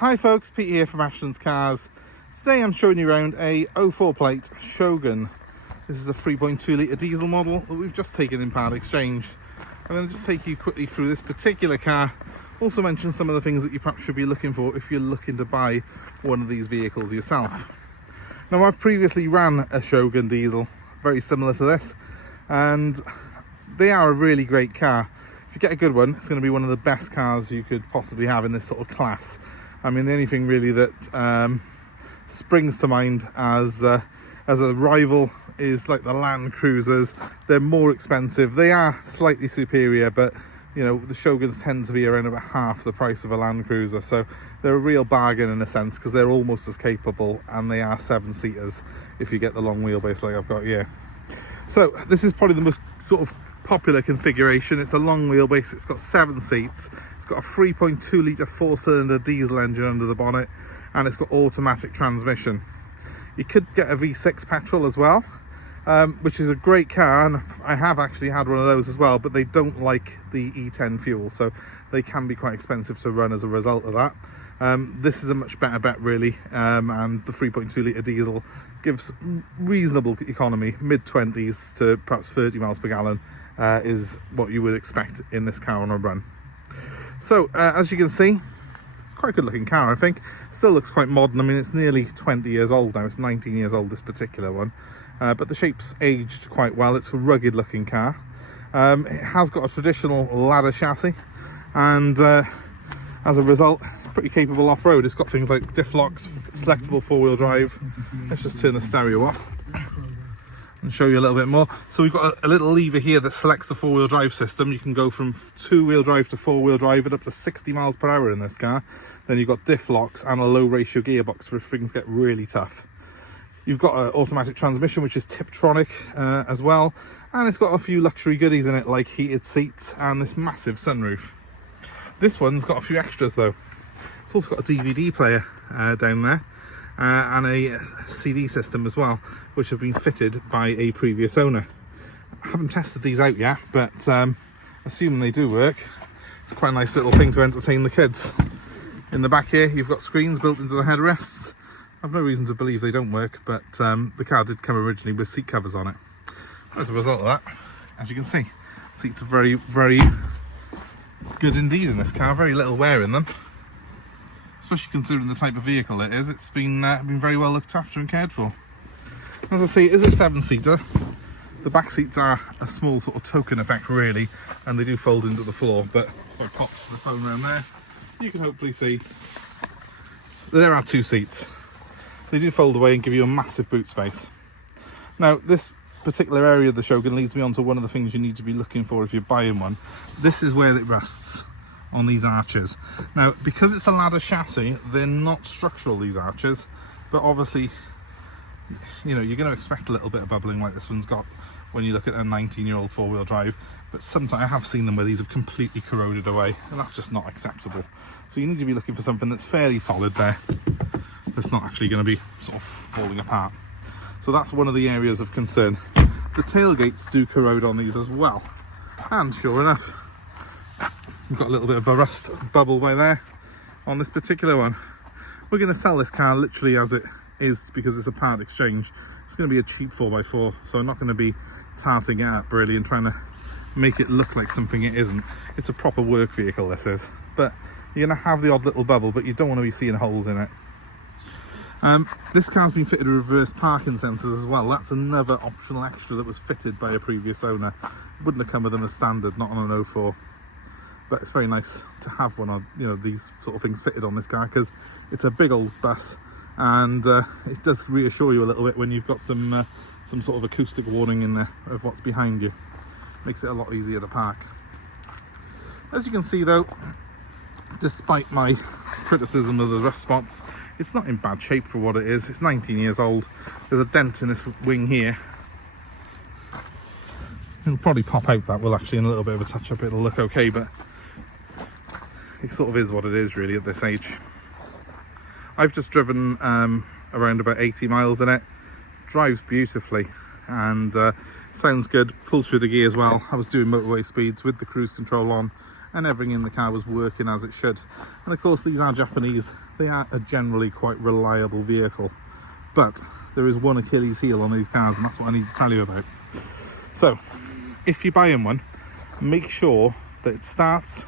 Hi folks, Pete here from Ashton's Cars. Today I'm showing you around a 04 plate Shogun. This is a 3.2 litre diesel model that we've just taken in part exchange. I'm going to just take you quickly through this particular car, also mention some of the things that you perhaps should be looking for if you're looking to buy one of these vehicles yourself. Now, I've previously ran a Shogun diesel very similar to this, and they are a really great car. If you get a good one, it's going to be one of the best cars you could possibly have in this sort of class. I mean, the only thing really that springs to mind as a rival is like the Land Cruisers. They're more expensive. They are slightly superior, but you know, the Shoguns tend to be around about half the price of a Land Cruiser, so they're a real bargain in a sense because they're almost as capable, and they are 7-seaters if you get the long wheelbase like I've got here. So this is probably the most sort of popular configuration. It's a long wheelbase. It's got 7 seats. It's got a 3.2 litre 4-cylinder diesel engine under the bonnet, and it's got automatic transmission. You could get a V6 petrol as well, which is a great car, and I have actually had one of those as well, but they don't like the E10 fuel, so they can be quite expensive to run as a result of that. This is a much better bet really, and the 3.2 litre diesel gives reasonable economy, mid-20s to perhaps 30 miles per gallon is what you would expect in this car on a run. So as you can see, it's quite a good looking car, I think. Still looks quite modern. I mean, it's nearly 20 years old now. It's 19 years old, this particular one, but the shape's aged quite well. It's a rugged looking car. It has got a traditional ladder chassis, and as a result, it's pretty capable off-road. It's got things like diff locks, selectable 4-wheel drive. Let's just turn the stereo off and show you a little bit more. So we've got a little lever here that selects the 4-wheel drive system. You can go from 2-wheel drive to 4-wheel drive at up to 60 miles per hour in this car. Then you've got diff locks and a low ratio gearbox for if things get really tough. You've got an automatic transmission, which is Tiptronic as well, and it's got a few luxury goodies in it like heated seats and this massive sunroof. This one's got a few extras though. It's also got a DVD player down there, and a CD system as well, which have been fitted by a previous owner. I haven't tested these out yet, but assuming they do work, it's quite a nice little thing to entertain the kids. In the back here, you've got screens built into the headrests. I've no reason to believe they don't work, but the car did come originally with seat covers on it. As a result of that, as you can see, seats are very, very good indeed in this car. Very little wear in them, especially considering the type of vehicle it is. It's been very well looked after and cared for. As I say, it is a 7-seater. The back seats are a small sort of token effect really, and they do fold into the floor, but if I pop the phone around there, you can hopefully see there are 2 seats. They do fold away and give you a massive boot space. Now, this particular area of the Shogun leads me on to one of the things you need to be looking for if you're buying one. This is where it rests, on these arches. Now, because it's a ladder chassis, they're not structural, these arches, but obviously, you know, you're going to expect a little bit of bubbling like this one's got when you look at a 19-year-old 4-wheel drive, but sometimes I have seen them where these have completely corroded away, and that's just not acceptable. So you need to be looking for something that's fairly solid there, that's not actually going to be sort of falling apart. So that's one of the areas of concern. The tailgates do corrode on these as well, and sure enough, we've got a little bit of a rust bubble by there on this particular one. We're going to sell this car literally as it is because it's a part exchange. It's going to be a cheap 4x4, so I'm not going to be tarting it up really and trying to make it look like something it isn't. It's a proper work vehicle, this is, but you're going to have the odd little bubble, but you don't want to be seeing holes in it. This car's been fitted with reverse parking sensors as well. That's another optional extra that was fitted by a previous owner. Wouldn't have come with them as standard, not on an 04. But it's very nice to have one of, you know, these sort of things fitted on this car, because it's a big old bus, and it does reassure you a little bit when you've got some sort of acoustic warning in there of what's behind you. Makes it a lot easier to park. As you can see though, despite my criticism of the rust spots, it's not in bad shape for what it is. It's 19 years old. There's a dent in this wing here. It'll probably pop out, that will actually, in a little bit of a touch up it'll look okay, but it sort of is what it is really at this age. I've just driven around about 80 miles in it. Drives beautifully, and sounds good, pulls through the gears well. I was doing motorway speeds with the cruise control on, and everything in the car was working as it should. And of course, these are Japanese. They are a generally quite reliable vehicle, but there is one Achilles heel on these cars, and that's what I need to tell you about. So if you're buying one, make sure that it starts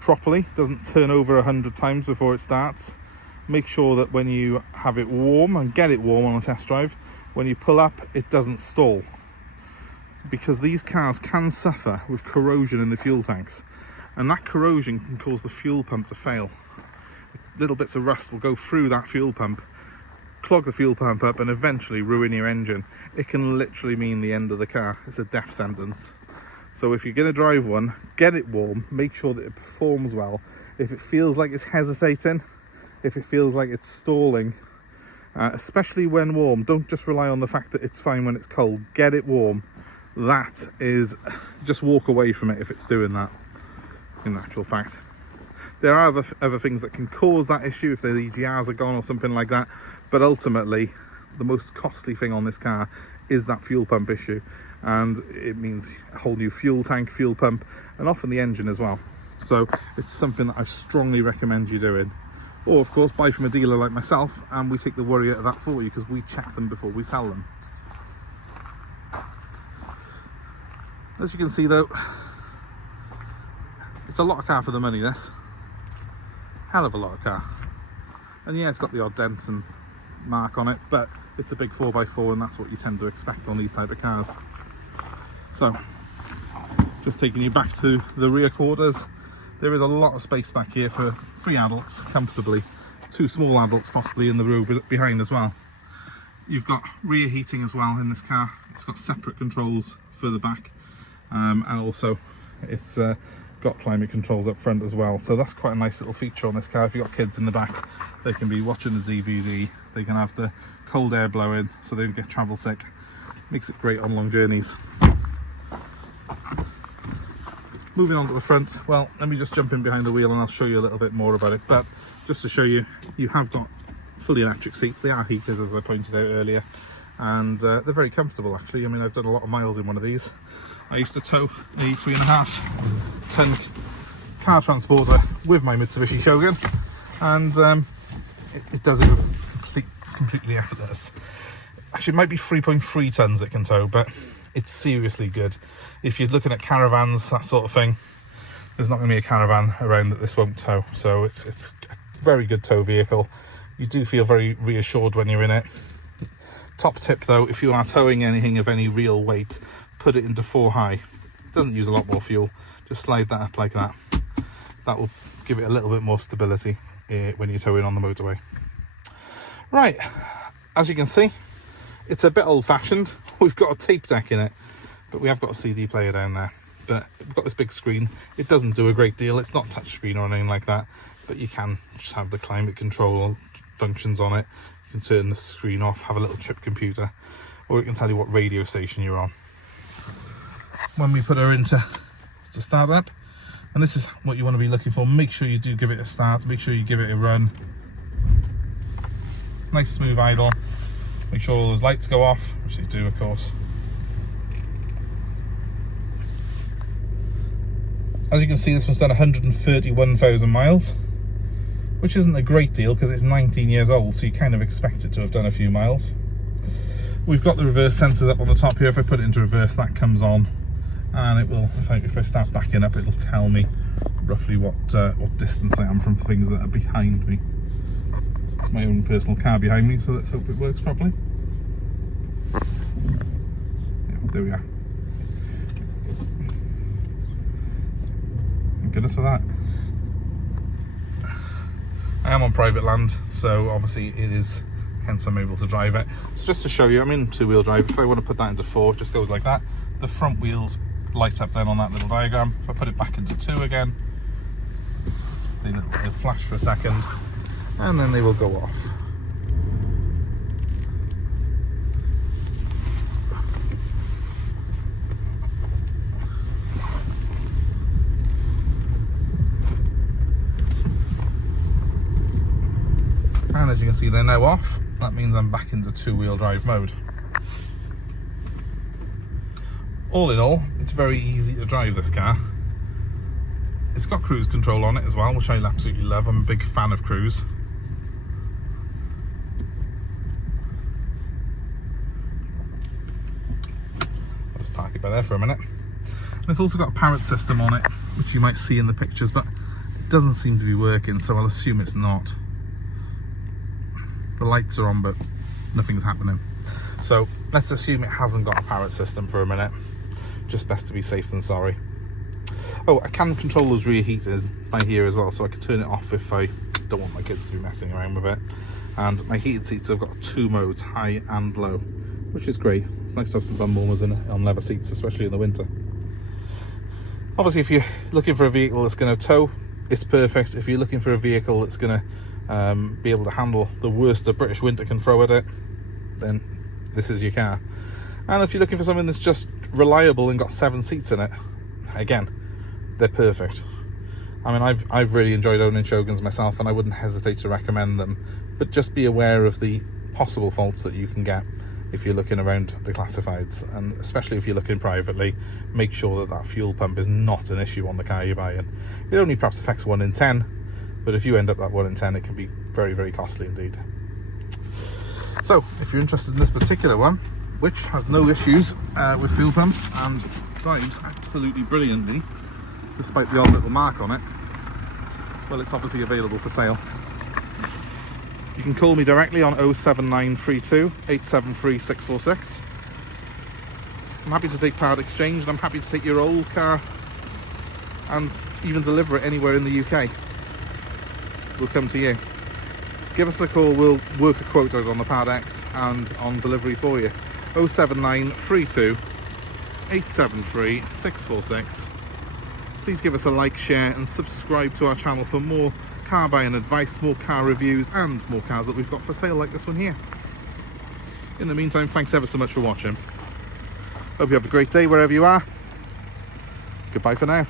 properly, doesn't turn over 100 times before it starts. Make sure that when you have it warm, and get it warm on a test drive, when you pull up, it doesn't stall, because these cars can suffer with corrosion in the fuel tanks, and that corrosion can cause the fuel pump to fail. Little bits of rust will go through that fuel pump, clog the fuel pump up, and eventually ruin your engine. It can literally mean the end of the car. It's a death sentence. So if you're going to drive one, get it warm, make sure that it performs well. If it feels like it's hesitating, if it feels like it's stalling, especially when warm, don't just rely on the fact that it's fine when it's cold. Get it warm. That is, just walk away from it if it's doing that, in actual fact. There are other things that can cause that issue if the EGRs are gone or something like that, but ultimately the most costly thing on this car is that fuel pump issue, and it means a whole new fuel tank, fuel pump, and often the engine as well. So it's something that I strongly recommend you doing. Or of course, buy from a dealer like myself, and we take the worry out of that for you, because we check them before we sell them. As you can see though, it's a lot of car for the money, this. Hell of a lot of car. And yeah, it's got the odd dent and mark on it, but it's a big 4x4, and that's what you tend to expect on these type of cars. So, just taking you back to the rear quarters. There is a lot of space back here for 3 adults comfortably, 2 small adults possibly in the row behind as well. You've got rear heating as well in this car. It's got separate controls further back, and also it's got climate controls up front as well. So that's quite a nice little feature on this car. If you've got kids in the back, they can be watching the DVD, they can have the cold air blowing so they don't get travel sick. Makes it great on long journeys. Moving on to the front, well, let me just jump in behind the wheel and I'll show you a little bit more about it. But just to show you, you have got fully electric seats. They are heated, as I pointed out earlier, and they're very comfortable actually. I mean, I've done a lot of miles in one of these. I used to tow a 3.5 ton car transporter with my Mitsubishi Shogun, and it does it completely effortless. Actually, it might be 3.3 tons it can tow, but it's seriously good. If you're looking at caravans, that sort of thing, there's not going to be a caravan around that this won't tow. So it's a very good tow vehicle. You do feel very reassured when you're in it. Top tip though, if you are towing anything of any real weight, put it into 4 high. It doesn't use a lot more fuel. Just slide that up like that. That will give it a little bit more stability when you're towing on the motorway. Right, as you can see, it's a bit old-fashioned. We've got a tape deck in it, but we have got a CD player down there. But we've got this big screen. It doesn't do a great deal. It's not touchscreen or anything like that, but you can just have the climate control functions on it. You can turn the screen off, have a little chip computer, or it can tell you what radio station you're on. When we put her into start up, and this is what you want to be looking for, make sure you do give it a start, make sure you give it a run. Nice smooth idle. Make sure all those lights go off, which they do of course. As you can see, this one's done 131,000 miles, which isn't a great deal because it's 19 years old, so you kind of expect it to have done a few miles. We've got the reverse sensors up on the top here. If I put it into reverse, that comes on, and it will, if I start backing up, it'll tell me roughly what distance I am from things that are behind me. It's my own personal car behind me, so let's hope it works properly. Yeah, there we are. Thank goodness for that. I am on private land, so obviously it is, hence I'm able to drive it. So just to show you, I'm in 2-wheel drive. If I want to put that into 4, it just goes like that. The front wheels light up then on that little diagram. If I put it back into 2 again, they'll flash for a second, and then they will go off. And as you can see, they're now off. That means I'm back into 2-wheel drive mode. All in all, it's very easy to drive this car. It's got cruise control on it as well, which I absolutely love. I'm a big fan of cruise. I'll just park it by there for a minute. And it's also got a parrot system on it, which you might see in the pictures, but it doesn't seem to be working, so I'll assume it's not. The lights are on, but nothing's happening. So let's assume it hasn't got a parrot system for a minute. Just best to be safe than sorry. Oh, I can control those rear heaters by here as well, so I can turn it off if I don't want my kids to be messing around with it. And my heated seats have got 2 modes, high and low, which is great. It's nice to have some bum warmers on leather seats, especially in the winter. Obviously, if you're looking for a vehicle that's going to tow, it's perfect. If you're looking for a vehicle that's going to be able to handle the worst a British winter can throw at it, then this is your car. And if you're looking for something that's just reliable and got 7 seats in it, again, they're perfect. I mean, I've really enjoyed owning Shoguns myself, and I wouldn't hesitate to recommend them, but just be aware of the possible faults that you can get if you're looking around the classifieds, and especially if you're looking privately, make sure that that fuel pump is not an issue on the car you're buying. It only perhaps affects 1 in 10, but if you end up that 1 in 10, it can be very, very costly indeed. So if you're interested in this particular one, which has no issues with fuel pumps and drives absolutely brilliantly despite the odd little mark on it, well, it's obviously available for sale. You can call me directly on 07932 873 646. I'm happy to take part exchange, and I'm happy to take your old car and even deliver it anywhere in the UK. We'll come to you. Give us a call, we'll work a quote out on the Part X and on delivery for you. 07932 873 646. Please give us a like, share and subscribe to our channel for more car buying advice, more car reviews and more cars that we've got for sale like this one here. In the meantime, thanks ever so much for watching. Hope you have a great day wherever you are. Goodbye for now.